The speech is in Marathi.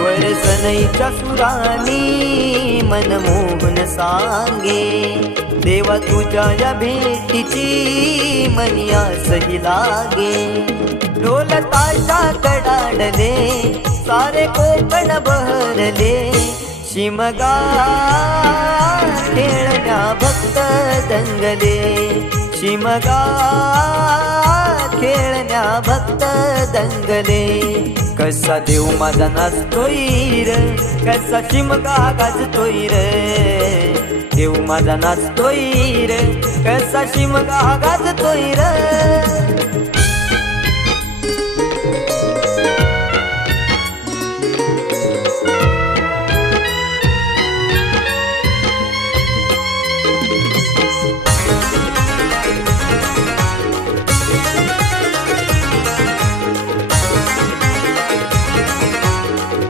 स्वर सनईच्या सुरानी मनमोहन सांगे, देवा तुझ्या या भेटीची मनी आसही लागे. ढोल ताशा कडाडले सारे कोकण बहरले, शिमगा खेळण्या भक्त दंगले, शिमगा खेळण्या भक्त दंगले. कसा देव माझा नाचतोय र, कसा शिमगा गाजतोय र, देव माझा नाचतोय र, कसा शिमगा गाजतोय र.